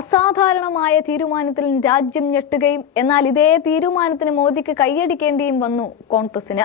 അസാധാരണമായ തീരുമാനത്തിൽ രാജ്യം ഞെട്ടുകയും എന്നാൽ ഇതേ തീരുമാനത്തിന് മോദിക്ക് കൈയടിക്കേണ്ടിയും വന്നു കോൺഗ്രസിന്.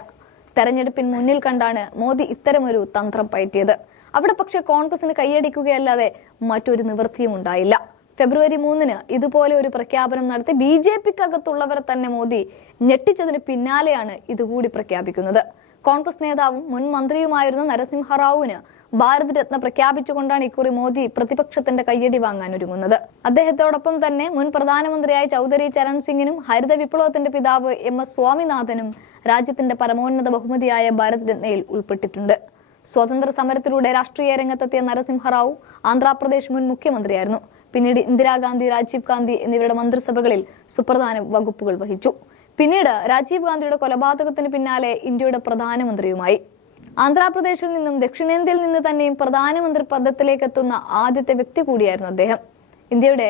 തെരഞ്ഞെടുപ്പിന് മുന്നിൽ കണ്ടാണ് മോദി ഇത്തരമൊരു തന്ത്രം പയറ്റിയത്. അവിടെ പക്ഷെ കോൺഗ്രസിന് കൈയടിക്കുകയല്ലാതെ മറ്റൊരു നിവൃത്തിയും ഉണ്ടായില്ല. ഫെബ്രുവരി 3-ന് ഇതുപോലെ ഒരു പ്രഖ്യാപനം നടത്തി BJP-ക്കകത്തുള്ളവരെ തന്നെ മോദി ഞെട്ടിച്ചതിന് പിന്നാലെയാണ് ഇതുകൂടി പ്രഖ്യാപിക്കുന്നത്. കോൺഗ്രസ് നേതാവും മുൻ മന്ത്രിയുമായിരുന്ന നരസിംഹ റാവുവിന് ഭാരത് രത്ന പ്രഖ്യാപിച്ചുകൊണ്ടാണ് ഇക്കുറി മോദി പ്രതിപക്ഷത്തിന്റെ കയ്യടി വാങ്ങാൻ ഒരുങ്ങുന്നത്. അദ്ദേഹത്തോടൊപ്പം തന്നെ മുൻ പ്രധാനമന്ത്രിയായ ചൗധരി ചരൺ സിംഗിനും ഹരിത വിപ്ലവത്തിന്റെ പിതാവ് MS സ്വാമിനാഥനും രാജ്യത്തിന്റെ പരമോന്നത ബഹുമതിയായ ഭാരത് രത്നയിൽ ഉൾപ്പെട്ടിട്ടുണ്ട്. സ്വാതന്ത്ര്യ സമരത്തിലൂടെ രാഷ്ട്രീയ രംഗത്തെത്തിയ നരസിംഹ റാവു ആന്ധ്രാപ്രദേശ് മുൻ മുഖ്യമന്ത്രിയായിരുന്നു. പിന്നീട് ഇന്ദിരാഗാന്ധി, രാജീവ് ഗാന്ധി എന്നിവരുടെ മന്ത്രിസഭകളിൽ സുപ്രധാന വകുപ്പുകൾ വഹിച്ചു. പിന്നീട് രാജീവ് ഗാന്ധിയുടെ കൊലപാതകത്തിന് പിന്നാലെ ഇന്ത്യയുടെ പ്രധാനമന്ത്രിയുമായി. ആന്ധ്രാപ്രദേശിൽ നിന്നും ദക്ഷിണേന്ത്യയിൽ നിന്ന് തന്നെയും പ്രധാനമന്ത്രി പദത്തിലേക്ക് എത്തുന്ന ആദ്യത്തെ വ്യക്തി കൂടിയായിരുന്നു അദ്ദേഹം. ഇന്ത്യയുടെ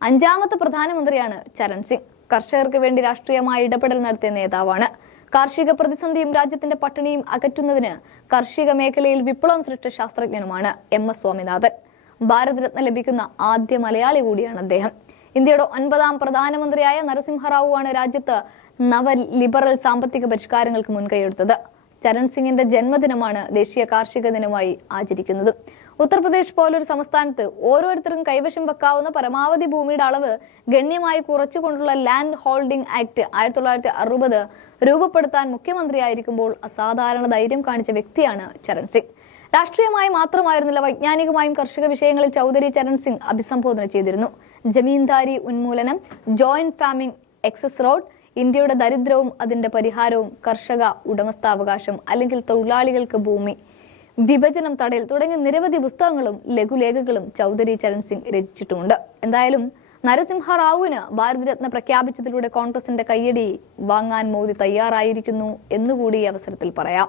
5ാമത്തെ പ്രധാനമന്ത്രിയാണ് ചരൺ സിംഗ്. കർഷകർക്ക് വേണ്ടി രാഷ്ട്രീയമായ ഇടപെടൽ നടത്തിയ നേതാവാണ്. കാർഷിക പ്രതിസന്ധിയും രാജ്യത്തിന്റെ പട്ടിണിയും അകറ്റുന്നതിന് കാർഷിക മേഖലയിൽ വിപ്ലവം സൃഷ്ടിച്ച ശാസ്ത്രജ്ഞനുമാണ് MS സ്വാമിനാഥൻ. ഭാരത് രത്ന ലഭിക്കുന്ന ആദ്യ മലയാളി കൂടിയാണ് അദ്ദേഹം. ഇന്ത്യയുടെ 9ാം പ്രധാനമന്ത്രിയായ നരസിംഹ റാവുവാണ് രാജ്യത്ത് നവ ലിബറൽ സാമ്പത്തിക പരിഷ്കാരങ്ങൾക്ക് മുൻകൈയെടുത്തത്. ചരൺ സിംഗിന്റെ ജന്മദിനമാണ് ദേശീയ കാർഷിക ദിനമായി ആചരിക്കുന്നത്. ഉത്തർപ്രദേശ് പോലൊരു സംസ്ഥാനത്ത് ഓരോരുത്തരും കൈവശം വെക്കാവുന്ന പരമാവധി ഭൂമിയുടെ അളവ് ഗണ്യമായി കുറച്ചുകൊണ്ടുള്ള ലാൻഡ് ഹോൾഡിംഗ് ആക്ട് 1960 രൂപപ്പെടുത്താൻ മുഖ്യമന്ത്രിയായിരിക്കുമ്പോൾ അസാധാരണ ധൈര്യം കാണിച്ച വ്യക്തിയാണ് ചരൺ സിംഗ്. രാഷ്ട്രീയമായി മാത്രമായിരുന്നില്ല, വൈജ്ഞാനികമായും കർഷക വിഷയങ്ങളിൽ ചൗധരി ചരൺ സിംഗ് അഭിസംബോധന ചെയ്തിരുന്നു. ജമീന്ദാരി ഉന്മൂലനം, ജോയിന്റ് ഫാമിംഗ്, എക്സസ് റോഡ്, ഇന്ത്യയുടെ ദരിദ്രവും അതിന്റെ പരിഹാരവും, കർഷക ഉടമസ്ഥാവകാശം അല്ലെങ്കിൽ തൊഴിലാളികൾക്ക് ഭൂമി, വിഭജനം തടയൽ തുടങ്ങിയ നിരവധി പുസ്തകങ്ങളും ലഘുലേഖകളും ചൗധരി ചരൺ സിംഗ് രചിച്ചിട്ടുമുണ്ട്. എന്തായാലും നരസിംഹ റാവുവിന് ഭാരത് രത്ന പ്രഖ്യാപിച്ചതിലൂടെ കോൺഗ്രസിന്റെ കയ്യടി വാങ്ങാൻ മോദി തയ്യാറായിരിക്കുന്നു എന്നുകൂടി ഈ അവസരത്തിൽ പറയാം.